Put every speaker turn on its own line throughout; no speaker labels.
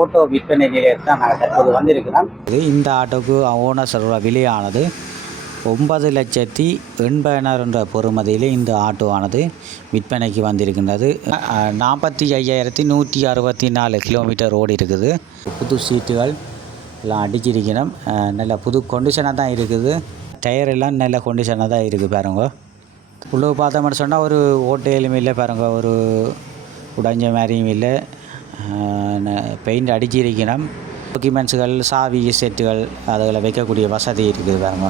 Otto விற்பனை நிலையத்தில் தான் நாங்கள் தற்போது வந்திருக்கிறோம்.
இந்த ஆட்டோக்கு ஓனர் சொல்கிற விலையானது ஒன்பது லட்சத்தி எண்பதாயிரம் என்ற பொறுமதியிலே இந்த ஆட்டோவானது விற்பனைக்கு வந்திருக்கின்றது. நாற்பத்தி ஐயாயிரத்தி நூற்றி அறுபத்தி நாலு கிலோமீட்டர் ஓடி இருக்குது. புது சீட்டுகள் எல்லாம் அடிச்சிருக்கணும். நல்ல புது கொண்டிஷனாக தான் இருக்குது. டயர் எல்லாம் நல்ல கொண்டிஷனாக தான் இருக்குது பாருங்க. உள்ளே பார்த்தோம்னு சொன்னால் ஒரு ஓட்டையிலும் இல்லை பாருங்க. ஒரு உடைஞ்ச மாதிரியும் இல்லை. பெயிண்ட் அடிச்சிருக்கணும். டாக்குமெண்ட்ஸுகள் சாவி செட்டுகள் அதுகளை வைக்கக்கூடிய வசதி இருக்குது பாருங்க.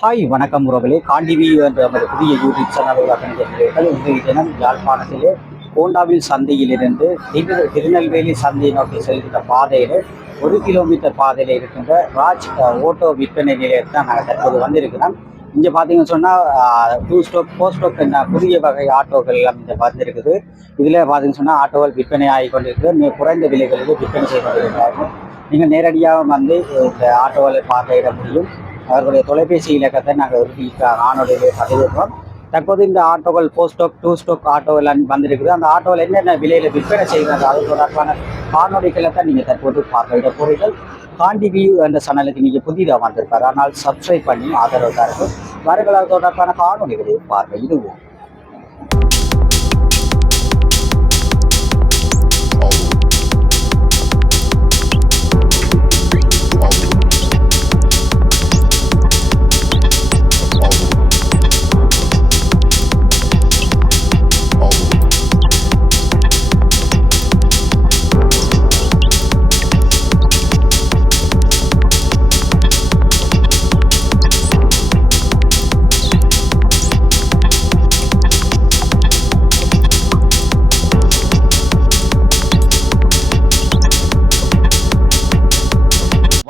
ஹாய் வணக்கம் உறவுகளே. காண்டிவி என்ற நமது புதிய யூடியூப் சேனல் கணிதர்கள் இன்றைய தினம் யாழ்ப்பாணத்திலே கோண்டாவில் சந்தையிலிருந்து திரு திருநெல்வேலி சந்தையை நோக்கி செல்கின்ற பாதையில் ஒரு கிலோமீட்டர் பாதையில் இருக்கின்ற ராஜ் ஓட்டோ விற்பனை நிலையத்தை தான் நாங்கள் தற்போது வந்திருக்கிறோம். இங்கே பார்த்தீங்கன்னு சொன்னால் டூ ஸ்டோக் ஃபோர் ஸ்டோக் என்ன புதிய வகை ஆட்டோக்கள் எல்லாம் இங்கே வந்திருக்குது. இதில் பார்த்தீங்கன்னு சொன்னால் ஆட்டோகள் விற்பனை ஆகி கொண்டிருக்கு மிக குறைந்த விலைகளுக்கு விற்பனை செய்து கொண்டிருக்கிறார்கள். நீங்கள் நேரடியாக வந்து இந்த ஆட்டோகளை பார்வையிட முடியும். அவர்களுடைய தொலைபேசி இலக்கத்தை நாங்கள் ஒரு ஆணோடைய பதிவிடுறோம் தற்போது இந்த ஆட்டோகள் ஃபோர் ஸ்டோக் டூ ஸ்டோக் ஆட்டோகள் வந்திருக்குது. அந்த ஆட்டோவில் என்னென்ன விலையில் விற்பனை செய்கிறது அது தொடர்பான காணொலிகளை தான் நீங்கள் தற்போது பார்வையிட போகிறீர்கள் காண்டி வியூ என்ற சேனலுக்கு நீங்கள் புதிதாக வந்திருப்பார். ஆனால் சப்ஸ்கிரைப் பண்ணி ஆதரவு தாருங்கள் வருகிற தொடர்பான காணொலிகளை பார்வையிடுவோம்.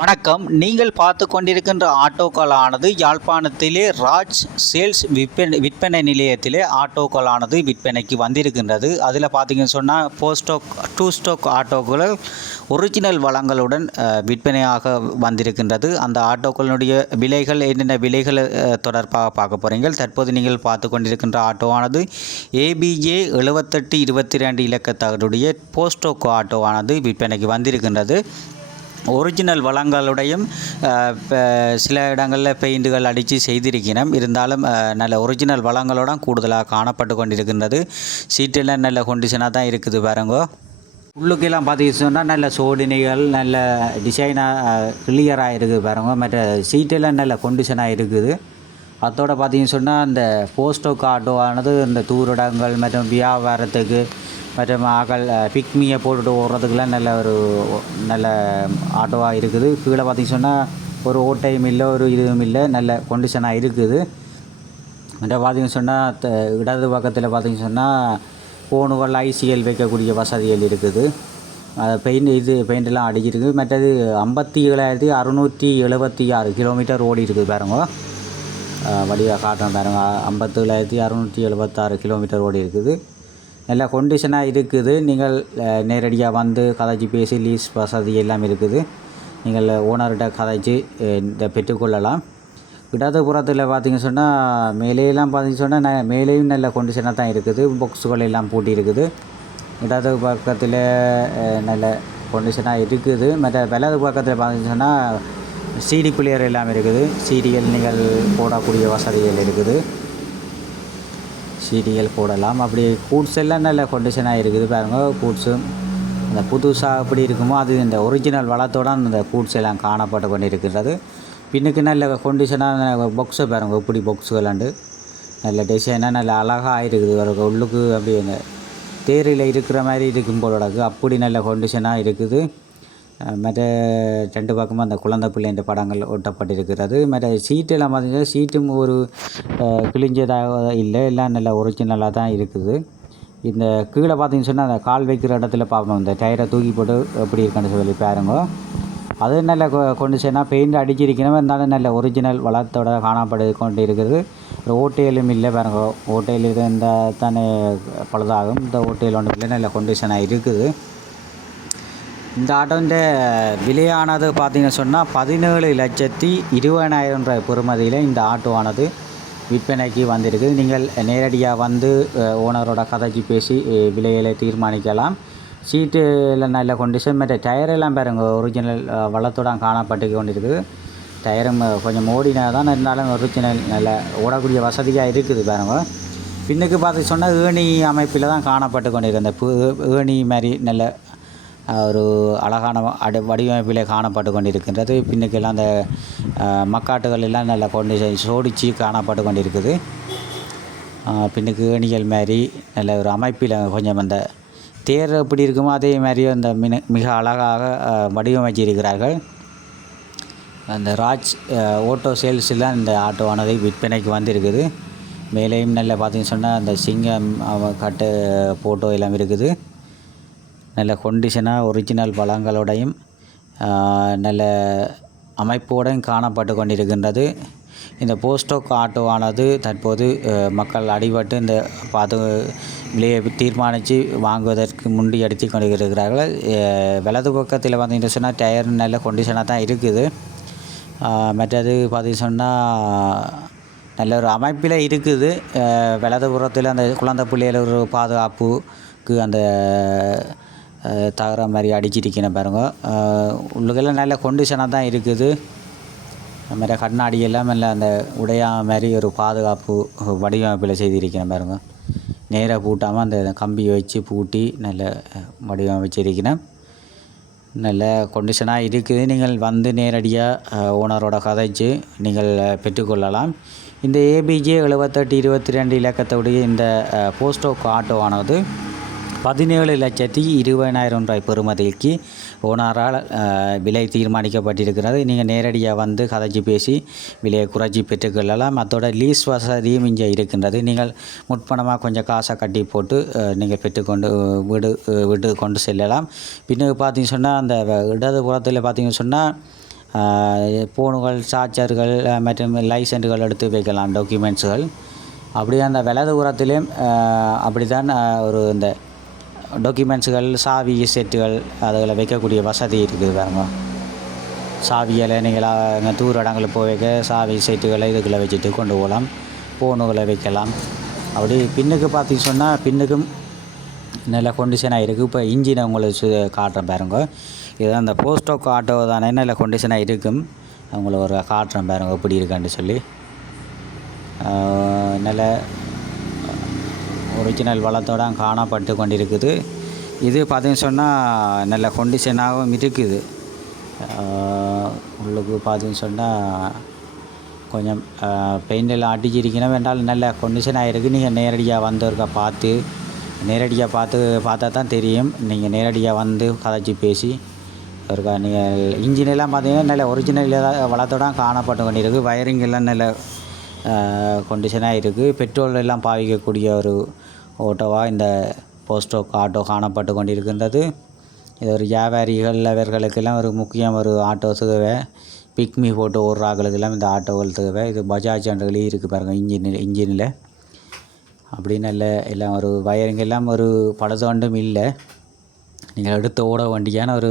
வணக்கம். நீங்கள் பார்த்து கொண்டிருக்கின்ற ஆட்டோக்களானது யாழ்ப்பாணத்திலே ராஜ் சேல்ஸ் விற்பனை விற்பனை நிலையத்திலே ஆட்டோக்களானது விற்பனைக்கு வந்திருக்கின்றது. அதில் பார்த்தீங்கன்னு சொன்னால் ஃபோர் ஸ்டோக் டூ ஸ்டோக் ஆட்டோக்கள் ஒரிஜினல் வளங்களுடன் விற்பனையாக வந்திருக்கின்றது. அந்த ஆட்டோக்களுடைய விலைகள் என்னென்ன விலைகள் தொடர்பாக பார்க்க போகிறீங்க தற்போது நீங்கள் பார்த்து கொண்டிருக்கின்ற ஆட்டோவானது ஏபிஜே எழுபத்தெட்டு இருபத்தி ரெண்டு இலக்கத்தகருடைய போஸ்டோக் ஆட்டோவானது விற்பனைக்கு வந்திருக்கின்றது. ஒரிஜினல் வளங்களுடையும் சில இடங்களில் பெயிண்டுகள் அடித்து செய்திருக்கிறோம். இருந்தாலும் நல்ல ஒரிஜினல் வளங்களோட கூடுதலாக காணப்பட்டு கொண்டிருக்கின்றது. சீட்டெல்லாம் நல்ல கொண்டிஷனாக தான் இருக்குது பாருங்கோ. உள்ளுக்கெல்லாம் பார்த்தீங்கன்னு சொன்னால் நல்ல சோடினைகள் நல்ல டிசைனாக கிளியராக இருக்குது பாருங்க. மற்ற சீட்டெல்லாம் நல்ல கொண்டிஷனாக இருக்குது. அதோட பார்த்தீங்கன்னு சொன்னால் இந்த கார்டோ ஆனது இந்த தூரிடங்கள் மற்றும் வியாபாரத்துக்கு மற்றும் ஆக்கள் பிக்மியை போட்டுட்டு ஓடுறதுக்கெல்லாம் நல்ல ஒரு நல்ல ஆட்டோவாக இருக்குது. கீழே பார்த்தீங்கன்னு சொன்னால் ஒரு ஓட்டையும் இல்லை ஒரு இதுவும் இல்லை. நல்ல கொண்டிஷனாக இருக்குது. மற்ற பார்த்தீங்கன்னு சொன்னால் இடது பக்கத்தில் பார்த்திங்க சொன்னால் ஃபோனுகள் ஐசிஎல் வைக்கக்கூடிய வசதிகள் இருக்குது. பெயிண்ட் இது பெயிண்டெல்லாம் அடிச்சிருக்கு மற்றது ஐம்பத்தி ஏழாயிரத்தி அறுநூற்றி எழுபத்தி ஆறு கிலோமீட்டர் ஓடி இருக்குது பாருங்க. வடிவாக காட்டுறேன் பாருங்க. ஐம்பத்தி ஏழாயிரத்தி அறுநூற்றி எழுபத்தாறு கிலோமீட்டர் ஓடி இருக்குது. நல்ல கொண்டிஷனாக இருக்குது. நீங்கள் நேரடியாக வந்து கதைச்சி பேசி லீஸ் வசதி எல்லாம் இருக்குது. நீங்கள் ஓனர்கிட்ட கதைச்சி இதை இந்த பெற்றுக்கொள்ளலாம் இடது புறத்தில் பார்த்தீங்க சொன்னால் மேலேயெல்லாம் பார்த்தீங்க சொன்னால் ந மேலேயும் நல்ல கொண்டிஷனாக தான் இருக்குது. பாக்ஸுகள் எல்லாம் பூட்டி இருக்குது இடது பக்கத்தில் நல்ல கொண்டிஷனாக இருக்குது. மற்ற வலது பக்கத்தில் பார்த்தீங்க சொன்னால் சிடி பிளேயர் எல்லாம் இருக்குது. சீடிகள் நீங்கள் போடக்கூடிய வசதிகள் இருக்குது. சீடிகள் போடலாம். அப்படி கூட்ஸ் எல்லாம் நல்ல கொண்டிஷனாக இருக்குது பாருங்க. கூட்ஸும் அந்த புதுசாக எப்படி இருக்குமோ அது இந்த ஒரிஜினல் வளத்தோட அந்த கூட்ஸ் எல்லாம் காணப்பட்டு கொண்டு இருக்கின்றது பின்னுக்கு நல்ல கொண்டிஷனாக பொக்ஸை பாருங்க. இப்படி பாக்ஸுகளாண்டு நல்ல டிசைனாக நல்ல அழகாக இருக்குது. ஒரு உள்ளுக்கு அப்படி அந்த தேரில் இருக்கிற மாதிரி இருக்கும் போலடக்கு அப்படி நல்ல கொண்டிஷனாக இருக்குது. மற்ற ரெண்டு பக்கமும் அந்த குழந்தை பிள்ளைன்ற படங்கள் ஒட்டப்பட்டிருக்கிறது. மற்ற சீட்டெல்லாம் பார்த்தீங்கன்னா சீட்டும் ஒரு கிழிஞ்சதாக இல்லை. எல்லாம் நல்ல ஒரிஜினலாக தான் இருக்குது. இந்த கீழே பார்த்தீங்கன்னு சொன்னால் அந்த கால் வைக்கிற இடத்துல பார்ப்போம். இந்த டயரை தூக்கி போட்டு எப்படி இருக்குன்னு சொல்லி பாருங்க. அது நல்ல கொண்டிஷனாக பெயிண்ட் அடிச்சிருக்கணும் இருந்தாலும் நல்ல ஒரிஜினல் வளத்தோட காணப்படு கொண்டு இருக்குது ஓட்டையிலும் இல்லை பாருங்க. ஓட்டையில் இருந்தால் தானே பழுதாகும். இந்த ஓட்டையில் ஒன்றும் இல்லை நல்ல கொண்டிஷனாக இருக்குது. இந்த ஆட்டோன்ற விலையானது பார்த்தீங்கன்னு சொன்னால் பதினேழு லட்சத்தி இருபதாயிரம் ரூபாய் இந்த ஆட்டோவானது விற்பனைக்கு வந்திருக்கு. நீங்கள் நேரடியாக வந்து ஓனரோட கதைக்கு பேசி விலைகளை தீர்மானிக்கலாம். எல்லாம் நல்ல கொண்டிஷன் மற்ற டயர் எல்லாம் பாருங்க ஒரிஜினல் வளத்துடன் காணப்பட்டு கொண்டிருக்குது. டயரும் கொஞ்சம் ஓடினா தான் இருந்தாலும் ஒரிஜினல் நல்ல ஓடக்கூடிய வசதியாக இருக்குது பாருங்க. பின்னுக்கு பார்த்து சொன்னால் ஏணி அமைப்பில் தான் காணப்பட்டு கொண்டிருக்கு அந்த பு- ஏணி மாதிரி நல்ல ஒரு அழகான அடு வடிவமைப்பிலே காணப்பட்டு கொண்டிருக்கின்றது. பின்னுக்கெல்லாம் அந்த மக்காட்டுகள் எல்லாம் நல்லா கொண்டு சோடிச்சு காணப்பட்டு கொண்டிருக்குது. பின்னுக்கு ஏணிகள் மாதிரி நல்ல ஒரு அமைப்பில் கொஞ்சம் அந்த தேர் எப்படி இருக்குமோ அதே மாதிரி அந்த மின மிக அழகாக வடிவமைச்சிருக்கிறார்கள். அந்த ராஜ் ஓட்டோ சேல்ஸில் இந்த ஆட்டோவானது விற்பனைக்கு வந்திருக்குது. மேலேயும் நல்ல பார்த்தீங்கன்னு சொன்னால் அந்த சிங்கம் கட்டு ஃபோட்டோ எல்லாம் இருக்குது. நல்ல கொண்டிஷனாக ஒரிஜினல் பழங்களோடையும் நல்ல அமைப்போடையும் காணப்பட்டு கொண்டிருக்கின்றது. இந்த போஸ்டோக் ஆட்டோவானது தற்போது மக்கள் அடிபட்டு இந்த பாது விலையை தீர்மானித்து வாங்குவதற்கு முண்டி எடுத்து கொண்டிருக்கிறார்கள். வலது பக்கத்தில் பார்த்தீங்கன்னு சொன்னால் டயர் நல்ல கொண்டிஷனாக தான் இருக்குது. மற்றது பார்த்தீங்கன்னு சொன்னால் நல்ல ஒரு அமைப்பில் இருக்குது. அஹ், வலதுபுறத்தில் அந்த குழந்தை பிள்ளைகள் ஒரு பாதுகாப்புக்கு அந்த தகர மாதிரி அடிச்சிருக்கணும் பாருங்க. உள்ளுக்கெல்லாம் நல்ல கொண்டிஷனாக தான் இருக்குது. அது மாதிரி கண்ணாடி எல்லாம் இல்லை அந்த உடையா மாதிரி ஒரு பாதுகாப்பு வடிவமைப்பில் செய்திருக்கணும் பாருங்க. நேராக பூட்டாமல் அந்த கம்பியை வச்சு பூட்டி நல்ல வடிவமைச்சிருக்கணும் நல்ல கொண்டிஷனாக இருக்குது. நீங்கள் வந்து நேரடியாக ஓனரோட கதைச்சு நீங்கள் பெற்றுக்கொள்ளலாம். இந்த ஏபிஜே எழுபத்தெட்டு இருபத்தி ரெண்டு இலக்கத்துடைய இந்த அஹ், போஸ்டோக் ஆட்டோவானது பதினேழு லட்சத்தி இருபதாயிரம் ரூபாய் பெறுமதிக்கு ஓனரால் விலை தீர்மானிக்கப்பட்டிருக்கிறது. நீங்கள் நேரடியாக வந்து கதைச்சி பேசி விலையை குறைச்சி பெற்றுக்கொள்ளலாம் அதோட லீஸ் வசதியும் இங்கே இருக்கின்றது. நீங்கள் முற்பணமாக கொஞ்சம் காசை கட்டி போட்டு நீங்கள் பெற்றுக்கொண்டு வீடு வீடு கொண்டு செல்லலாம். பின்னுக்கு பார்த்தீங்கன்னு சொன்னால் அந்த வ- இடது புறத்தில் பார்த்தீங்கன்னு சொன்னால் ஃபோனுகள் சார்ஜர்கள் மற்றும் லைசன்ஸுகள் எடுத்து வைக்கலாம் டாக்குமெண்ட்ஸுகள் அப்படியே அந்த வலது உரத்திலையும் அப்படி தான் ஒரு இந்த டாக்குமெண்ட்ஸுகள் சாவி செட்டுகள் அதுகளை வைக்கக்கூடிய வசதி இருக்குது பாருங்க. சாவிகளை நீங்கள் அங்கே தூர இடங்களுக்கு போய் வைக்க சாவி செட்டுகளை இதுக்குள்ளே வச்சுட்டு கொண்டு போகலாம். ஃபோனுகளை வைக்கலாம். அப்படி பின்னுக்கு பார்த்தீங்க சொன்னால் பின்னுக்கும் நல்ல கொண்டிஷனாக இருக்குது இப்போ இன்ஜினை உங்களுக்கு சு காட்டுறேன் பாருங்க. இது அந்த போஸ்டோக் ஆட்டோ தானே நல்ல கொண்டிஷனாக இருக்கும். அவங்கள ஒரு காட்டுறேன் பாருங்க எப்படி இருக்குன்னு சொல்லி. நல்ல ஒரிஜினல் வளத்தோட காணப்பட்டு கொண்டிருக்குது. இது பார்த்தீங்கன்னு சொன்னால் நல்ல கொண்டிஷனாகவும் இருக்குது. உள்ளுக்கு பார்த்தீங்கன்னு சொன்னால் கொஞ்சம் பெயிண்ட் அடிச்சிருக்கணும் வேண்டால் நல்ல கொண்டிஷனாக இருக்குது நீங்கள் நேரடியாக வந்து ஒருக்கா பார்த்து நேரடியாக பார்த்து பார்த்தா தான் தெரியும். நீங்கள் நேரடியாக வந்து கதைச்சி பேசி ஒருக்கா நீங்கள் இன்ஜினெல்லாம் பார்த்தீங்கன்னா நல்ல ஒரிஜினல் வளத்தோட காணப்பட்டு கொண்டிருக்கு. வயரிங் எல்லாம் நல்ல கொண்டிஷனாக இருக்குது பெட்ரோல் எல்லாம் பாவிக்கக்கூடிய ஒரு ஓட்டோவாக இந்த போஸ்டோ ஆட்டோ காணப்பட்டு கொண்டிருக்கின்றது. இது ஒரு வியாபாரிகள் அவர்களுக்கெல்லாம் ஒரு முக்கியம் ஒரு ஆட்டோ சுகவை பிக்மி போட்டு ஓடுறாங்களுக்கெல்லாம் இந்த ஆட்டோக்கள் தேவை இது பஜாஜ் அண்டுகளே இருக்குது பாருங்கள் இன்ஜினில் இன்ஜினில் அப்படின்னு இல்லை எல்லாம் ஒரு வயரிங் எல்லாம் ஒரு பழுதோண்டும் இல்லை. நீங்கள் எடுத்து ஓட வண்டியான ஒரு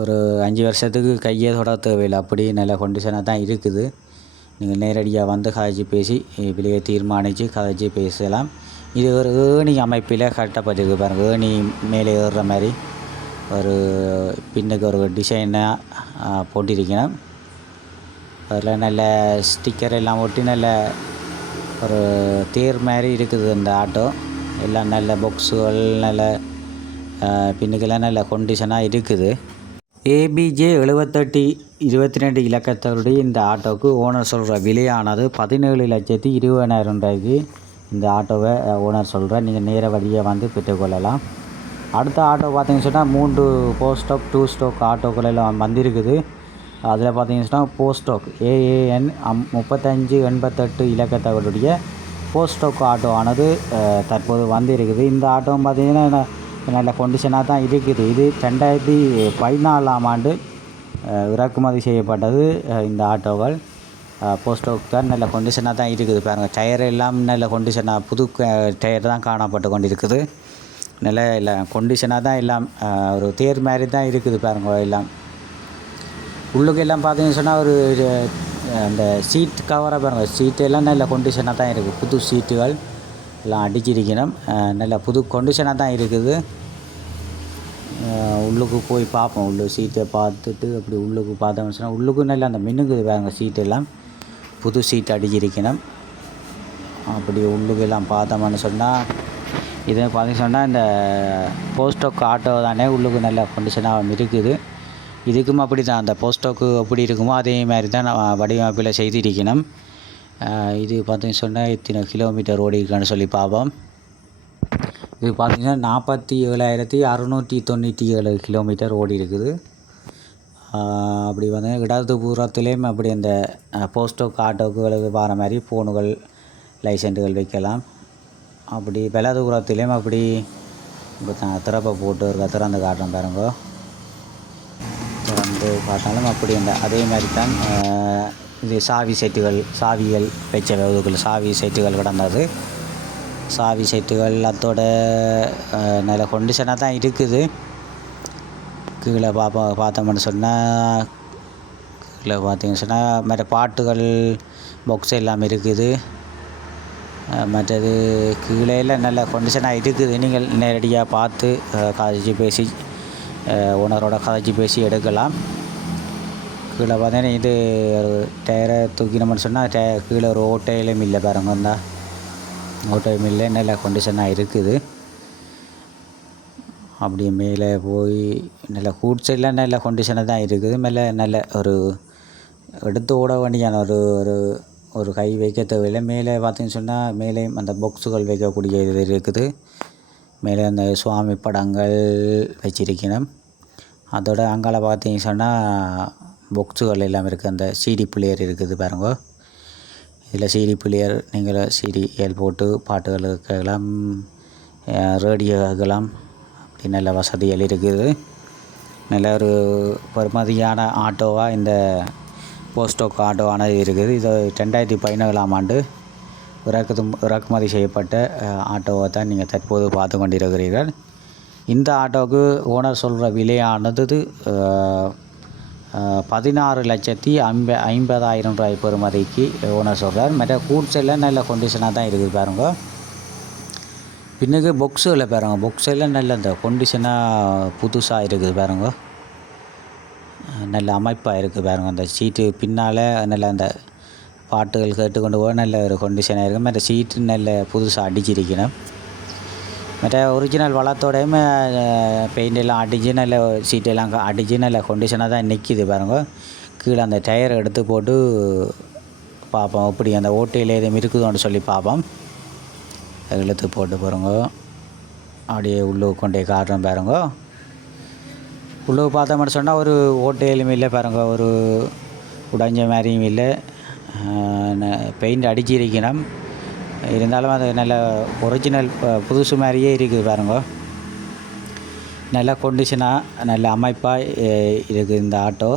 ஒரு அஞ்சு வருஷத்துக்கு கையே தொட தேவையில்லை. அப்படி நல்ல கொண்டிஷனாக தான் இருக்குது. நீங்கள் நேரடியாக வந்து கதைச்சி பேசி விலையை தீர்மானித்து கதைச்சி பேசலாம். இது ஒரு ஏணி அமைப்பில் கட்டப்பட்டிருக்கு பாருங்கள் ஏணி மேலே ஏறுற மாதிரி ஒரு பின்னுக்கு ஒரு டிசைனாக போட்டிருக்கணும். அதில் நல்ல ஸ்டிக்கர் எல்லாம் ஒட்டி நல்ல ஒரு தேர் மாதிரி இருக்குது இந்த ஆட்டோ. எல்லாம் நல்ல பொக்ஸுகள் நல்ல பின்னுக்கெல்லாம் நல்ல கொண்டிஷனாக இருக்குது. ஏபிஜே எழுபத்தெட்டு இருபத்தி ரெண்டு இலக்கத்தருடைய இந்த ஆட்டோவுக்கு ஓனர் சொல்கிற விலையானது பதினேழு லட்சத்தி இருபதாயிரம் ரூபாய்க்கு இந்த ஆட்டோவை ஓனர் சொல்கிறேன் நீங்கள் நேர வழியாக வந்து பெற்றுக்கொள்ளலாம். அடுத்த ஆட்டோ பார்த்தீங்கன்னு சொன்னால் மூன்று ஃபோர் ஸ்டாக் டூ ஸ்டாக் ஆட்டோக்கள் எல்லாம் வந்திருக்குது. அதில் பார்த்தீங்கன்னு சொன்னால் போஸ்டோக் ஏஏஎன் அம் முப்பத்தஞ்சு எண்பத்தெட்டு இலக்கத்தவருடைய போஸ்டோக் ஆட்டோ ஆனது தற்போது வந்திருக்குது. இந்த ஆட்டோவும் பார்த்தீங்கன்னா நல்ல கொண்டிஷனாக தான் இருக்குது. இது ரெண்டாயிரத்தி பதினாலாம் ஆண்டு இறக்குமதி செய்யப்பட்டது இந்த ஆட்டோக்கள். போஸ்ட் ஒர்க் தான் நல்ல கொண்டிஷனாக தான் இருக்குது. பாருங்கள் டயர் எல்லாம் நல்ல கொண்டிஷனாக புது க- டயர் தான் காணப்பட்டு கொண்டிருக்குது. நல்ல இல்லை கொண்டிஷனாக தான் எல்லாம் ஒரு தேர் மாதிரி தான் இருக்குது பாருங்க எல்லாம். உள்ளுக்கு எல்லாம் பார்த்தீங்கன்னு சொன்னால் ஒரு அந்த சீட் கவராக பாருங்கள் சீட்டு எல்லாம் நல்ல கொண்டிஷனாக தான் இருக்குது. புது சீட்டுகள் எல்லாம் அடிச்சிருக்கணும். நல்ல புது கொண்டிஷனாக தான் இருக்குது. உள்ளுக்கு போய் பார்ப்போம். உள்ள சீட்டை பார்த்துட்டு அப்படி உள்ளுக்கு பார்த்தோம்னு சொன்னால் உள்ளுக்கு நல்ல அந்த மின்னுக்குது பாருங்கள் சீட்டெல்லாம் எல்லாம். புது சீட் அடிச்சிருக்கணும். அப்படி உள்ளுக்கு எல்லாம் பார்த்தோம்னு சொன்னால் இது பார்த்தீங்கன்னு சொன்னால் இந்த போஸ்டோக் ஆட்டோ தானே உள்ளுக்கு நல்ல கண்டிஷனாக இருக்குது. இதுக்கும் அப்படி தான் அந்த போஸ்டோக்கு எப்படி இருக்குமோ அதே மாதிரி தான் நான் வடிவமைப்பில் செய்திருக்கணும். இது பார்த்தீங்கன்னு சொன்னால் எத்தனை கிலோமீட்டர் ஓடி இருக்கான்னு சொல்லி பார்ப்போம். இது பார்த்தீங்கன்னா நாற்பத்தி ஏழாயிரத்தி அறநூற்றி தொண்ணூற்றி ஏழு கிலோமீட்டர் ஓடி இருக்குது அப்படி வந்து இடது பூரத்துலேயும் அப்படி அந்த போஸ்டோக்கு ஆட்டோக்கு வர மாதிரி ஃபோனுகள் லைசன்ஸுகள் வைக்கலாம். அப்படி வலது புறத்துலேயும் அப்படி இப்போ திறப்பை போட்டு இருக்க திறந்து காட்டுறோம் பாருங்க. திறந்து பார்த்தாலும் அப்படி அந்த அதே மாதிரி தான் இது சாவி செட்டுகள் சாவிகள் வச்ச இதுக்குள்ள சாவி செட்டுகள் கிடந்தது. சாவி செட்டுகள் அதோட நல்ல கொண்டிஷனாக தான் இருக்குது. கீழே பார்ப்போம் பார்த்தோம்னு சொன்னால் கீழே பார்த்தீங்கன்னு சொன்னால் மற்ற பாட்டுகள் பாக்ஸ் எல்லாம் இருக்குது. மற்றது கீழேயில் நல்ல கொண்டிஷனாக இருக்குது. நீங்கள் நேரடியாக பார்த்து அஹ், கதைச்சி பேசி ஓனரோட கதைச்சி பேசி எடுக்கலாம். கீழே பார்த்தீங்கன்னா இது டயரை தூக்கினோம்னு சொன்னால் டய கீழே ஒரு ஓட்டையிலும் இல்லை பாருங்க தான் ஓட்டையும் இல்லை நல்ல கொண்டிஷனாக இருக்குது. அப்படியே மேலே போய் நல்ல ஹூட் சைடில் நல்ல கொண்டிஷனாக தான் இருக்குது. மேலே நல்ல ஒரு எடுத்து ஓட வேண்டியான ஒரு ஒரு ஒரு கை வைக்க தேவையில்லை. மேலே பார்த்தீங்கன்னு சொன்னால் மேலே அந்த பொக்ஸுகள் வைக்கக்கூடிய இது இருக்குது. மேலே அந்த சுவாமி படங்கள் வச்சிருக்கணும். அதோட அங்கால பார்த்தீங்கன்னு சொன்னால் பொக்ஸுகள் எல்லாம் இருக்குது அந்த சிடி பிளேயர் இருக்குது பாருங்க. இதில் சிடி பிளேயர் நீங்கள் சிடிஎல் போட்டு பாட்டுகள் கேட்கலாம். ரேடியோ கேட்கலாம். அப்படி நல்ல வசதிகள் இருக்குது. நல்ல ஒரு பெருமதியான ஆட்டோவாக இந்த போஸ்டோக் ஆட்டோவானது இருக்குது. இது ரெண்டாயிரத்தி பதினேழாம் ஆண்டு இறக்குது இறக்குமதி செய்யப்பட்ட ஆட்டோவை தான் நீங்கள் தற்போது பார்த்து கொண்டிருக்கிறீர்கள். இந்த ஆட்டோவுக்கு ஓனர் சொல்கிற விலையானது பதினாறு லட்சத்தி ஐம்ப ஐம்பதாயிரம் ரூபாய் பெறுமதிக்கு ஓனர் சொல்கிறார். மற்ற கூட்ஸ் எல்லாம் நல்ல கண்டிஷனாக தான் இருக்குது பாருங்க. பின்னுக்கு பொக்ஸுகளை பாருங்க. பொக்ஸெல்லாம் நல்ல இந்த கொண்டிஷனாக புதுசாக இருக்குது பாருங்க. நல்ல அமைப்பாக இருக்குது பாருங்க. அந்த சீட்டு பின்னால் நல்ல அந்த பாட்டுகள் கேட்டுக்கொண்டு போக நல்ல ஒரு கொண்டிஷனாக இருக்குது மற்ற சீட்டு நல்ல புதுசாக அடிச்சிருக்கணும். மற்ற ஒரிஜினல் வளத்தோடையுமே பெயிண்டெல்லாம் எல்லாம் நல்ல சீட்டெல்லாம் அடிச்சு நல்ல கொண்டிஷனாக தான் நிற்கிது பாருங்க. கீழே அந்த டயரை எடுத்து போட்டு பார்ப்போம் இப்படி அந்த ஓட்டையில் எதுவும் இருக்குதோன்னு சொல்லி பார்ப்போம் இழுத்து போட்டு பாருங்க. அப்படியே உள்ளுக்கு கொண்டே காட்டுறோம் பாருங்க. உள்ள பார்த்தா மட்டும் சொன்னால் ஒரு ஓட்டையிலும் இல்லை பாருங்க. ஒரு உடைஞ்ச மாதிரியும் இல்லை. பெயிண்ட் அடிச்சிருக்கணும். இருந்தாலும் அது நல்ல ஒரிஜினல் புதுசு மாதிரியே இருக்குது பாருங்க. நல்ல கொண்டிஷனாக நல்ல அமைப்பாக இருக்குது இந்த ஆட்டோ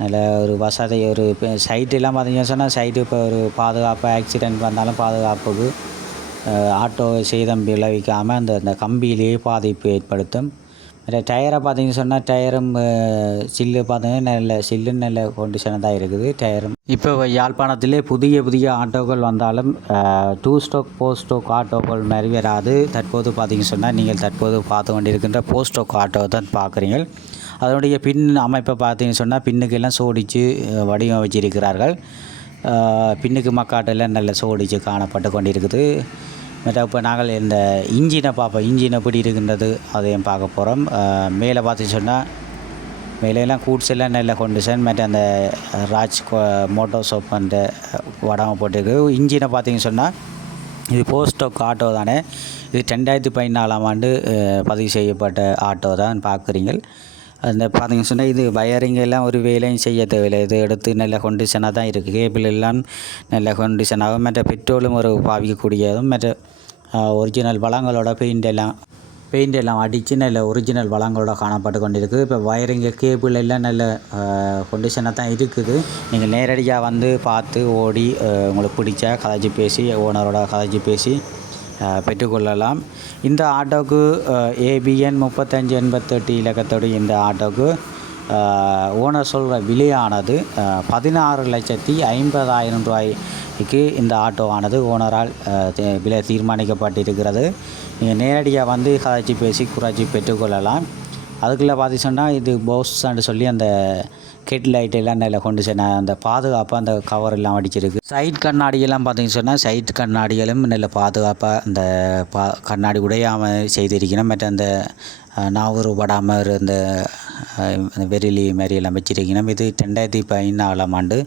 நல்ல ஒரு வசதி ஒரு சைட்டெல்லாம் பார்த்தீங்கன்னு சொன்னால் சைட்டு இப்போ ஒரு பாதுகாப்பு ஆக்சிடெண்ட் வந்தாலும் பாதுகாப்புக்கு. ஆட்டோ சேதம் விளைவிக்காமல் அந்த அந்த கம்பியிலேயே பாதிப்பு ஏற்படுத்தும். மற்ற டயரை பார்த்தீங்கன்னு சொன்னால் டயரும் சில்லு பார்த்தீங்கன்னா நல்ல சில்லுன்னு நல்ல கொண்டிஷனாக தான் இருக்குது டயரும். இப்போ யாழ்ப்பாணத்திலே புதிய புதிய ஆட்டோக்கள் வந்தாலும் டூ ஸ்டோக் போஸ்டோக் ஸ்டோக் ஆட்டோக்கள் மாதிரி வராது தற்போது பார்த்தீங்கன்னு சொன்னால் நீங்கள் தற்போது பார்த்து கொண்டிருக்கின்ற போஸ்டோக் ஸ்டோக் ஆட்டோ தான் பார்க்குறீங்க அதனுடைய பின் அமைப்பை பார்த்தீங்கன்னு சொன்னால் பின்னுக்கெல்லாம் சோடித்து வடிவமைச்சிருக்கிறார்கள். பின்னுக்கு மக்காட்டெல்லாம் நல்ல சோடிச்சு காணப்பட்டு கொண்டிருக்குது. மற்ற இப்போ நாங்கள் இந்த இன்ஜினை பார்ப்போம் இன்ஜின் எப்படி இருக்கின்றது அதையும் பார்க்க போகிறோம் மேலே பார்த்து சொன்னால் மேலெல்லாம் கூட்ஸ் எல்லாம் நல்ல கொண்டிஷன் மற்ற அந்த ராஜ் மோட்டோ சோப் அந்த வடமை போட்டிருக்கு. இன்ஜினை பார்த்தீங்கன்னு சொன்னால் இது போஸ்டோக் ஆட்டோ தானே. இது ரெண்டாயிரத்தி பதினாலாம் ஆண்டு பதிவு செய்யப்பட்ட ஆட்டோ தான். பார்க்குறீங்க அந்த பார்த்தீங்கன்னு சொன்னால் இது வயரிங் எல்லாம் ஒரு வேலையும் செய்ய தேவையில்லை. இது எடுத்து நல்ல கொண்டிஷனாக தான் இருக்குது கேபிள் எல்லாம் நல்ல கொண்டிஷனாகவும் மற்ற பெட்ரோலும் ஒரு பாவிக்கக்கூடியதும் மற்ற ஒரிஜினல் வளங்களோட பெயிண்ட் எல்லாம் பெயிண்ட் எல்லாம் அடித்து நல்ல ஒரிஜினல் வளங்களோட காணப்பட்டு கொண்டிருக்கு. இப்போ வயரிங்கு கேபிள் எல்லாம் நல்ல கொண்டிஷனாக தான் இருக்குது. நீங்கள் நேரடியாக வந்து பார்த்து ஓடி உங்களுக்கு பிடிச்சா கதைச்சி பேசி ஓனரோட கதைச்சி பேசி பெற்றுக்கொள்ளலாம். இந்த ஆட்டோக்கு ஏபிஎன் முப்பத்தஞ்சு எண்பத்தெட்டு இலக்கத்தோடு இந்த ஆட்டோக்கு ஓனர் சொல்கிற விலையானது பதினாறு லட்சத்தி ஐம்பதாயிரம் ரூபாய்க்கு இந்த ஆட்டோவானது ஓனரால் விலை தீர்மானிக்கப்பட்டிருக்கிறது. நீங்கள் நேரடியாக வந்து கதைச்சி பேசி குறைச்சி பெற்றுக்கொள்ளலாம். அதுக்குள்ளே பார்த்தீங்கன்னா இது போஸ்ன்னு சொல்லி அந்த கெட் லைட் எல்லாம் நல்ல கொண்டு சென்ன அந்த பாதுகாப்பாக அந்த கவர் எல்லாம் அடிச்சிருக்கு. சைட் கண்ணாடியெல்லாம் பார்த்தீங்கன்னு சொன்னால் சைட் கண்ணாடிகளும் நல்ல பாதுகாப்பாக அந்த பா கண்ணாடி உடையாமல் செய்திருக்கணும். மற்ற அந்த அஹ், நாவூறு படாமல் இருந்த அந்த வெறிலி மாதிரி எல்லாம் வச்சிருக்கணும். இது ரெண்டாயிரத்தி பதினாலாம் ஆண்டு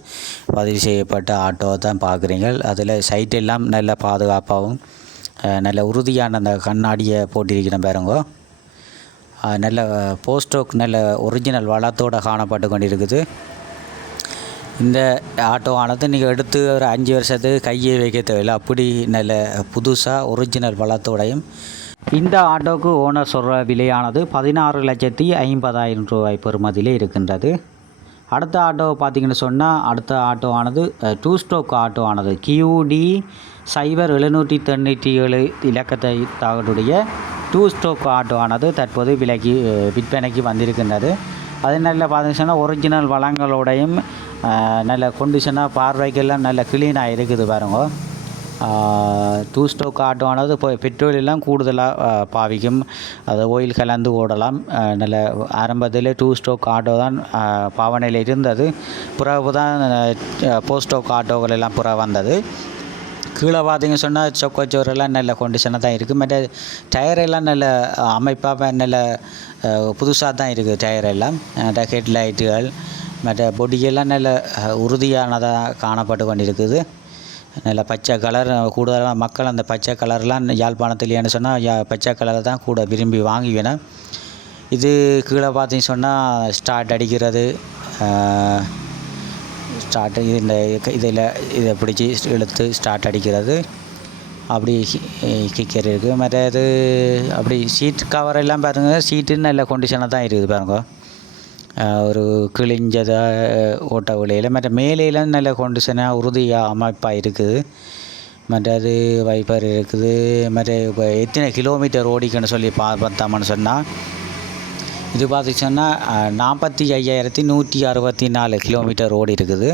பதிவு செய்யப்பட்ட ஆட்டோ தான் பார்க்குறீங்க அதில் சைட் எல்லாம் நல்ல பாதுகாப்பாகவும் நல்ல உறுதியான அந்த கண்ணாடியை போட்டிருக்கிறேன் பாருங்கோ. நல்ல போஸ்டோக் நல்ல ஒரிஜினல் வளத்தோடு காணப்பட்டு கொண்டிருக்குது. இந்த ஆட்டோ ஆனது நீங்கள் எடுத்து ஒரு அஞ்சு வருஷத்துக்கு கையை வைக்க தேவையில்லை. அப்படி நல்ல புதுசாக ஒரிஜினல் வளத்தோடையும் இந்த ஆட்டோவுக்கு ஓனர் சொல்கிற விலையானது பதினாறு லட்சத்தி ஐம்பதாயிரம் ரூபாய் பெறுமதியிலே இருக்கின்றது. அடுத்த ஆட்டோ பார்த்தீங்கன்னு சொன்னால் அடுத்த ஆட்டோ ஆனது டூ ஸ்ட்ரோக் ஆட்டோ ஆனது கியூடி சைபர் எழுநூற்றி தொண்ணூற்றி ஏழு இலக்கத்தை தகடுடைய டூ ஸ்டோக் ஆட்டோவானது தற்போது விலைக்கு விற்பனைக்கு வந்திருக்கின்றது. அது நல்ல பார்த்தீங்கன்னா ஒரிஜினல் வளங்களோடையும் நல்ல கொண்டிஷனாக பார்வைக்கெல்லாம் நல்ல க்ளீனாக இருக்குது பாருங்க. டூ ஸ்டோக் ஆட்டோவானது இப்போ பெட்ரோல் எல்லாம் கூடுதலாக பாவிக்கும். அது ஓயில் கலந்து ஓடலாம். நல்ல ஆரம்பத்தில் டூ ஸ்டோக் ஆட்டோ தான் பாவனையில் இருந்தது. பிறகு தான் போஸ்ட் ஸ்டோக் ஆட்டோகள் எல்லாம் புற வந்தது. கீழே பார்த்தீங்கன்னு சொன்னால் சொக்கச்சோரெல்லாம் நல்ல கண்டிஷனாக தான் இருக்குது மற்ற டயர் எல்லாம் நல்ல அமைப்பாக நல்ல புதுசாக தான் இருக்குது டயர் எல்லாம் ஹெட் லைட்டுகள் மற்ற பொடியெல்லாம் நல்ல உறுதியானதாக காணப்பட்டு கொண்டிருக்குது. நல்ல பச்சை கலர் கூடுதலாக மக்கள் அந்த பச்சை கலர்லாம் யாழ்ப்பாணத்துலேன்னு சொன்னால் யா பச்சை கலரை தான் கூட விரும்பி வாங்குவேன் இது கீழே பார்த்தீங்கன்னு சொன்னால் ஸ்டார்ட் அடிக்கிறது ஸ்டார்ட் இந்த இதில் இதை பிடிச்சி இழுத்து ஸ்டார்ட் அடிக்கிறது. அப்படி கிக்கர் இருக்குது மற்ற இது அப்படி சீட் கவர் எல்லாம் பாருங்கள் சீட்டு நல்ல கொண்டிஷனாக தான் இருக்குது பாருங்க. ஒரு கிழிஞ்சதாக ஓட்ட விலையில் மற்ற மேலேலாம் நல்ல கொண்டிஷனாக உறுதியாக அமைப்பாக இருக்குது. மற்றது வைப்பர் இருக்குது. மற்ற இப்போ எத்தனை கிலோமீட்டர் ஓடிக்கன்னு சொல்லி பா பார்த்தோம்னு சொன்னால் இது பார்த்துச்சோன்னா நாற்பத்தி ஐயாயிரத்தி நூற்றி அறுபத்தி நாலு கிலோமீட்டர் ஓடி இருக்குது.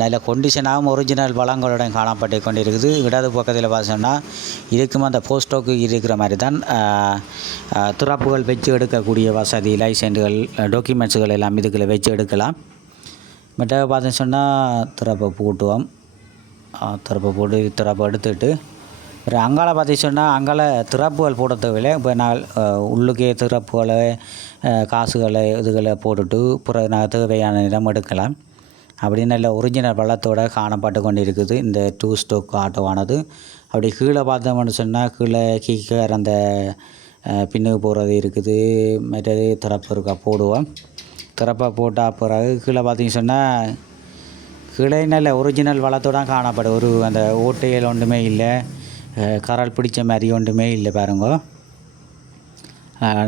நல்ல கொண்டிஷனாகவும் ஒரிஜினல் வளங்களுடன் காணப்பட்டு கொண்டு இருக்குது இடது பக்கத்தில் பார்த்தோன்னா இதுக்கும் அந்த போஸ்டோக்கு இருக்கிற மாதிரி தான் துறப்புகள் வச்சு எடுக்கக்கூடிய வசதி லைசன்ஸுகள் டாக்குமெண்ட்ஸுகள் எல்லாம் இதுக்குள்ள வச்சு எடுக்கலாம். மற்ற பார்த்தோன்னு சொன்னால் திறப்பை பூட்டுவோம். திறப்பை போட்டு திறப்பை எடுத்துட்டு அப்புறம் அங்கால பார்த்து சொன்னால் அங்கால திறப்புகள் போட தேவையில்லை இப்போ நான் உள்ளுக்கே திறப்புகளை காசுகளை இதுகளை போட்டுட்டு புற நான் தேவையான நிறம் எடுக்கலாம். அப்படின்னு நல்ல ஒரிஜினல் வளத்தோட காணப்பட்டு கொண்டு இருக்குது இந்த டூ ஸ்டோக் ஆட்டோவானது. அப்படி கீழே பார்த்தோம்னு சொன்னால் கீழே கீக்கர் அந்த பின்னுக்கு போகிறது இருக்குது. மற்றது திறப்பு இருக்கா போடுவோம். திறப்பை போட்டால் பிறகு கீழே பார்த்தீங்கன்னு சொன்னால் கீழே நல்ல ஒரிஜினல் வளத்தோட காணப்படும். ஒரு அந்த ஓட்டைகள் ஒன்றுமே இல்லை. கரால் பிடிச்ச மாதிரி ஒன்றுமே இல்லை பாருங்க.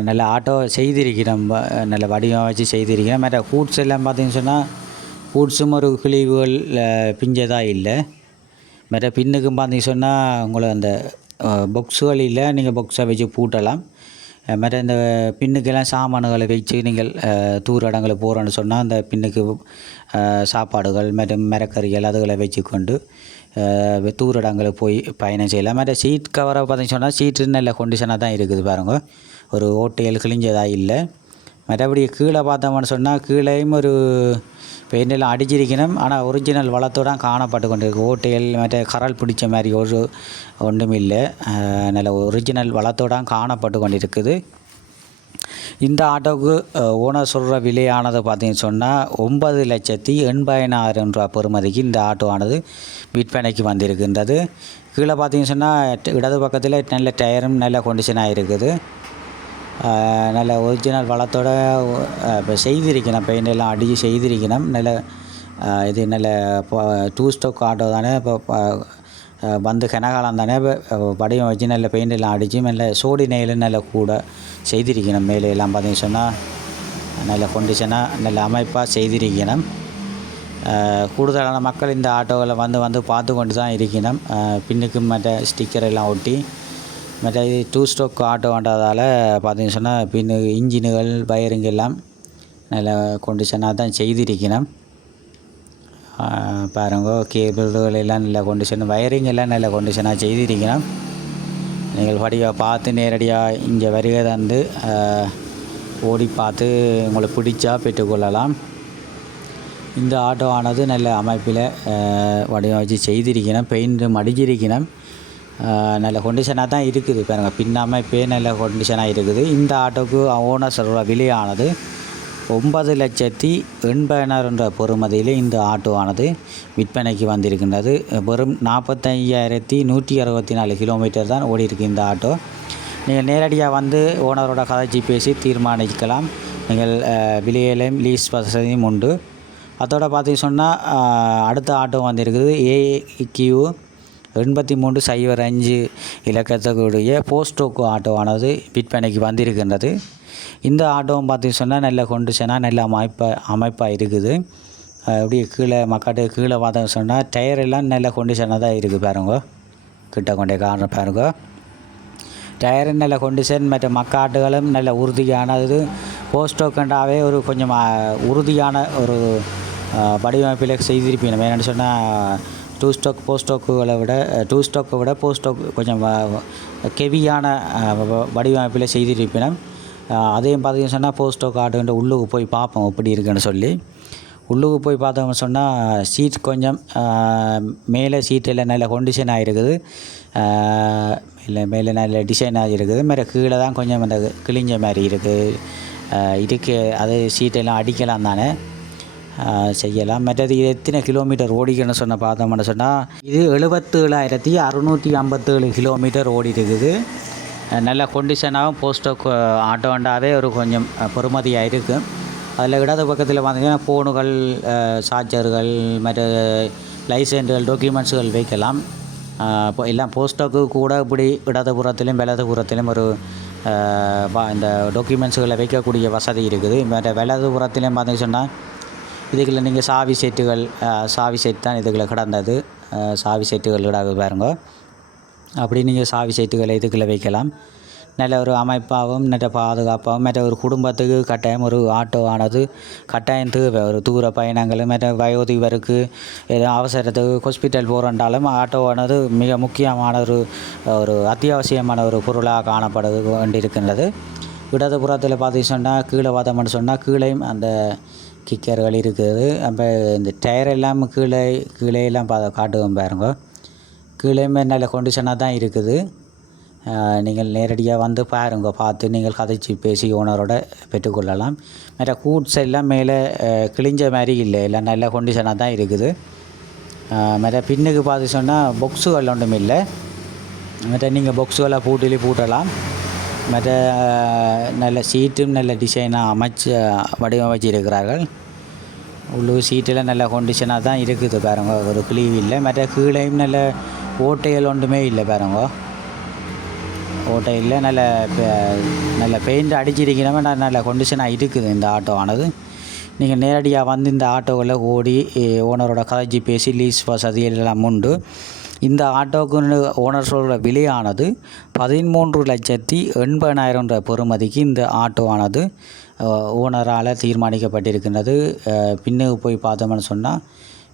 நல்ல ஆட்டோ செய்திருக்கிறோம் வ- நல்ல வடிவம் வச்சு செய்திருக்கிறோம் மற்ற ஹூட்ஸ் எல்லாம் பார்த்தீங்கன்னு சொன்னால் ஹூட்ஸும் ஒரு கிழிவுகள் பிஞ்சதாக இல்லை. மற்ற பின்னுக்கும் பார்த்தீங்க சொன்னால் உங்களை அந்த பொக்ஸுகள் இல்லை நீங்கள் பொக்ஸை வச்சு பூட்டலாம். மற்ற இந்த பின்னுக்கெல்லாம் சாமான்களை வச்சு நீங்கள் தூர் இடங்களை போகிறோன்னு சொன்னால் அந்த பின்னுக்கு சாப்பாடுகள் மற்றும் மரக்கறிகள் அதுகளை வச்சுக்கொண்டு கொண்டு தூர இடங்களுக்கு போய் பயணம் செய்யலாம். மற்ற சீட் கவரை பார்த்தீங்கன்னு சொன்னால் சீட்டு நல்ல கொண்டிஷனாக தான் இருக்குது பாருங்க. ஒரு ஓட்டைகள் கிழிஞ்சதாக இல்லை. மற்றபடி கீழே பார்த்தோம்னு சொன்னால் கீழேயும் ஒரு பெயிண்டெல்லாம் அடிச்சிருக்கணும். ஆனால் ஒரிஜினல் வளத்தோடு காணப்பட்டு கொண்டிருக்கு. ஓட்டைகள் மற்ற கரல் பிடிச்ச மாதிரி ஒரு ஒன்றும் இல்லை. நல்ல ஒரிஜினல் வளத்தோடு காணப்பட்டு கொண்டிருக்குது. இந்த ஆட்டோவுக்கு ஓனர் சொல்கிற விலையானது பார்த்தீங்கன்னு சொன்னால் ஒன்பது லட்சத்தி எண்பதினாயிரம் ரூபா பெறுமதிக்கு இந்த ஆட்டோவானது விற்பனைக்கு வந்திருக்கின்றது. கீழே பார்த்தீங்கன்னு சொன்னால் இடது பக்கத்தில் நல்ல டயரும் நல்ல கண்டிஷனாக இருக்குது. நல்ல ஒரிஜினல் வளத்தோட இப்போ செய்திருக்கணும் பெயிண்ட் எல்லாம் அடித்து செய்திருக்கணும். நல்ல இது நல்ல டூ ஸ்டோக் ஆட்டோ தானே இப்போ வந்து கனகாலம் தானே வடிவம் வச்சு நல்ல பெயிண்ட் எல்லாம் அடித்து நல்ல சோடி நெயில் நல்ல கூட செய்திருக்கணும். மேலே எல்லாம் பார்த்தீங்கன்னு சொன்னால் நல்ல கொண்டிஷனாக நல்ல அமைப்பாக செய்திருக்கணும். கூடுதலான மக்கள் இந்த ஆட்டோவில் வந்து வந்து பார்த்து கொண்டு தான் இருக்கணும். பின்னுக்கு மற்ற ஸ்டிக்கர் எல்லாம் ஒட்டி மற்ற இது டூ ஸ்டோக் ஆட்டோன்றதால் பார்த்தீங்கன்னு சொன்னால் பின்னு இன்ஜினுகள் வயருங்கெல்லாம் நல்ல கொண்டிஷனாக தான் செய்திருக்கணும். பாருங்க கேபிள்கள் எல்லாம் நல்ல கொண்டிஷன் வயரிங் எல்லாம் நல்ல கொண்டிஷனாக செய்திருக்கணும் நீங்கள் படியாக பார்த்து நேரடியாக இங்கே வருகை தந்து ஓடி பார்த்து உங்களுக்கு பிடிச்சா பெற்றுக்கொள்ளலாம் இந்த ஆட்டோ ஆனது நல்ல அமைப்பில் வடிவமைச்சு செய்திருக்கணும் பெயிண்ட் மடிஞ்சிருக்கணும் நல்ல கொண்டிஷனாக தான் இருக்குது பாருங்கள் பின் அமைப்பே நல்ல கொண்டிஷனாக இருக்குது இந்த ஆட்டோக்கு ஓனர் சொல்கிற விலையானது ஒன்பது லட்சத்தி எண்பதினாயிரம் என்ற பொறுமதியில் இந்த ஆட்டோவானது விற்பனைக்கு வந்திருக்கின்றது. வெறும் நாற்பத்தையாயிரத்தி நூற்றி அறுபத்தி நாலு கிலோமீட்டர் தான் ஓடியிருக்கு இந்த ஆட்டோ. நீங்கள் நேரடியாக வந்து ஓனரோட கதைச்சி பேசி தீர்மானிக்கலாம். நீங்கள் விலையிலையும் லீஸ் வசதியும் உண்டு. அதோட பார்த்தீங்க சொன்னால் அடுத்த ஆட்டோ வந்திருக்குது. ஏக்யூ எண்பத்தி மூன்று சைபர் அஞ்சு இலக்கத்துக்குரிய போஸ்டோக்கோ ஆட்டோவானது விற்பனைக்கு வந்திருக்கின்றது. இந்த ஆட்டோவும் பார்த்து சொன்னால் நல்ல கொண்டிஷனாக நல்ல அமைப்பாக அமைப்பாக இருக்குது. அப்படியே கீழே மக்காட்டு கீழே பார்த்தோம் சொன்னால் டயர் எல்லாம் நல்ல கொண்டிஷனாக தான் இருக்குது பாருங்க. கிட்ட கொண்டே காரணம் பாருங்க. டயரும் நல்ல கொண்டிஷன் மற்ற மக்காட்டுகளும் நல்ல உறுதியானது. போஸ்டோக்கண்டாவே ஒரு கொஞ்சம் உறுதியான ஒரு வடிவமைப்பில் செய்திருப்பீங்க. என்னென்னு சொன்னால் டூ ஸ்டாக் போஸ்டோக்குகளை விட டூ ஸ்டாக்கை விட போஸ்டோக் கொஞ்சம் கெவியான வடிவமைப்பில் செய்திருப்பினும் அதையும் பார்த்தீங்கன்னு சொன்னால் போஸ்டோ ஆட்டுன்ற உள்ளுக்கு போய் பார்ப்போம் எப்படி இருக்குன்னு சொல்லி. உள்ளுக்கு போய் பார்த்தோம்னு சொன்னால் சீட் கொஞ்சம் மேலே சீட்டில் நல்ல கொண்டிஷன் ஆகிருக்குது இல்லை மேலே நல்ல டிசைன் ஆகிருக்குது மேலே கீழே தான் கொஞ்சம் அந்த கிழிஞ்ச மாதிரி இருக்குது இதுக்கு அது சீட்டெல்லாம் அடிக்கலாம் தானே. செய்யலாம். மற்றது இது எத்தனை கிலோமீட்டர் ஓடிக்கணும்னு சொன்ன பார்த்தோம்னு சொன்னால் இது எழுபத்தேழாயிரத்தி அறுநூற்றி ஐம்பத்தேழு கிலோமீட்டர் ஓடி இருக்குது நல்ல கொண்டிஷனாகவும் போஸ்டோ ஆட்டோண்டாவே ஒரு கொஞ்சம் பொறுமதியாக இருக்கும் அதில் இடது பக்கத்தில் பார்த்தீங்கன்னா ஃபோனுகள் சார்ஜர்கள் மற்ற லைசன்ஸுகள் டாக்குமெண்ட்ஸுகள் வைக்கலாம். இப்போ எல்லாம் போஸ்டோக்கு கூட இப்படி இடதுபுறத்திலும் வலதுபுறத்திலும் ஒரு அஹ், இந்த டாக்குமெண்ட்ஸுகளை வைக்கக்கூடிய வசதி இருக்குது. மற்ற வலதுபுறத்திலும் பார்த்தீங்கன்னு சொன்னால் இதுக்குள்ள நீங்கள் சாவி செட்டுகள் சாவி செட் தான் இதுக்குள்ள கிடந்தது. சாவி செட்டுகள் கிடாது பாருங்க. அப்படி நீங்கள் சாவி சைட்டுகளை இதுக்குள்ளே வைக்கலாம். நல்ல ஒரு அமைப்பாகவும் நல்ல பாதுகாப்பாகவும் மற்ற ஒரு குடும்பத்துக்கு கட்டாயம் ஒரு ஆட்டோவானது கட்டாயம் தேவை. ஒரு தூர பயணங்கள் மற்ற வயோதிபருக்கு ஏதோ அவசரத்துக்கு ஹாஸ்பிட்டல் போகிறோன்றாலும் ஆட்டோவானது மிக முக்கியமான ஒரு ஒரு அத்தியாவசியமான ஒரு பொருளாக காணப்பட வேண்டியிருக்கின்றது. இடதுபுறத்தில் பார்த்து சொன்னால் கீழே பார்த்தோம்னு சொன்னால் கீழேயும் அந்த கிக்கர்கள் இருக்குது. அப்போ இந்த டயர் எல்லாம் கீழே கீழே எல்லாம் பா காட்டுவோம் பாருங்க. கீழேயுமே நல்ல கொண்டிஷனாக தான் இருக்குது. நீங்கள் நேரடியாக வந்து பாருங்க பார்த்து நீங்கள் கதைச்சி பேசி ஓனரோட பெற்றுக்கொள்ளலாம் மற்ற கூட்ஸ் எல்லாம் மேலே கிழிஞ்ச மாதிரி இல்லை எல்லாம் நல்ல கொண்டிஷனாக தான் இருக்குது. மற்ற பின்னுக்கு பார்த்து சொன்னால் பொக்ஸுகள் ஒன்றும் இல்லை. மற்ற நீங்கள் பொக்ஸுகளை பூட்டிலே பூட்டலாம். மற்ற நல்ல சீட்டும் நல்ல டிசைனாக அமைச்சு வடிவமைச்சு இருக்கிறார்கள் உள்ளூர் சீட்டில் நல்ல கொண்டிஷனாக தான் இருக்குது பாருங்க ஒரு கிளீவ் இல்லை. மற்ற கீழேயும் நல்ல ஓட்டைகள் ஒன்றுமே இல்லை பாருங்க. ஓட்டை இல்லை நல்ல நல்ல பெயிண்ட் அடிச்சிருக்கிறவங்க நல்ல நல்ல கொண்டிஷனாக இருக்குது இந்த ஆட்டோவானது நீங்கள் நேரடியாக வந்து இந்த ஆட்டோவில் ஓடி ஓனரோட கதைச்சி பேசி லீஸ் வசதி எல்லாம் உண்டு. இந்த ஆட்டோக்கு ஓனர் சொல்கிற விலையானது பதிமூன்று லட்சத்தி எண்பதாயிரம்ன்ற பெறுமதிக்கு இந்த ஆட்டோவானது ஓனரால் தீர்மானிக்கப்பட்டிருக்கின்றது. பின்னுக்கு போய் பார்த்தோம்னு சொன்னால்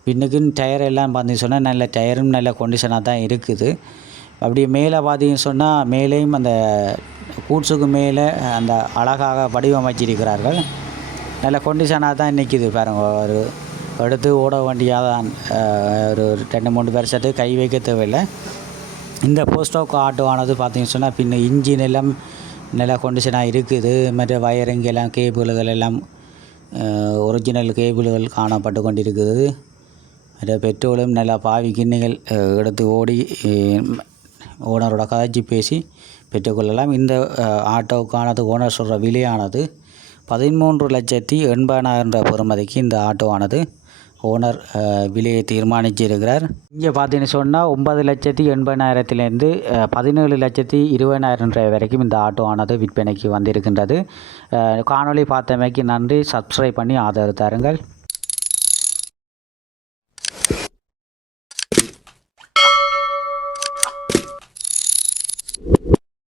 பின்னுக்குன்னு டயர் எல்லாம் பார்த்தீங்கன்னு சொன்னால் நல்ல டயரும் நல்ல கொண்டிஷனாக தான் இருக்குது. அப்படியே மேலே பார்த்தீங்கன்னு சொன்னால் மேலேயும் அந்த கூட்ஸுக்கு மேலே அந்த அழகாக வடிவமைச்சிருக்கிறார்கள். நல்ல கொண்டிஷனாக தான் நிற்கிது பாருங்க. ஒரு எடுத்து ஓட வேண்டியாக தான் ஒரு ரெண்டு மூணு வருஷத்துக்கு கை வைக்க தேவையில்லை. இந்த போஸ்டோக் ஆட்டோவானது பார்த்தீங்கன்னு சொன்னால் பின்ன இன்ஜின் எல்லாம் நல்ல கொண்டிஷனாக இருக்குது. மற்ற வயரிங் எல்லாம் கேபிள்கள் எல்லாம் ஒரிஜினல் கேபிள்கள் காணப்பட்டு கொண்டிருக்குது மற்ற பெட்ரோலும் நல்லா பாவி கிண்ணிகள் எடுத்து ஓடி ஓனரோட கதைச்சி பேசி பெற்றுக்கொள்ளலாம். இந்த ஆட்டோவுக்கானது ஓனர் சொல்கிற விலையானது பதிமூன்று லட்சத்தி எண்பதாயிரம் ரூபாய் பெறுமதிக்கு இந்த ஆட்டோவானது ஓனர் விலையை தீர்மானிச்சிருக்கிறார். இங்கே பார்த்தீங்கன்னு சொன்னால் ஒன்பது லட்சத்தி எண்பதாயிரத்துலேருந்து பதினேழு லட்சத்தி இருபதாயிரம் ரூபாய் வரைக்கும் இந்த ஆட்டோவானது விற்பனைக்கு வந்திருக்கின்றது. காணொலி காணொளி பார்த்தமைக்கு நன்றி. சப்ஸ்கிரைப் பண்ணி ஆதரவு தாருங்கள்.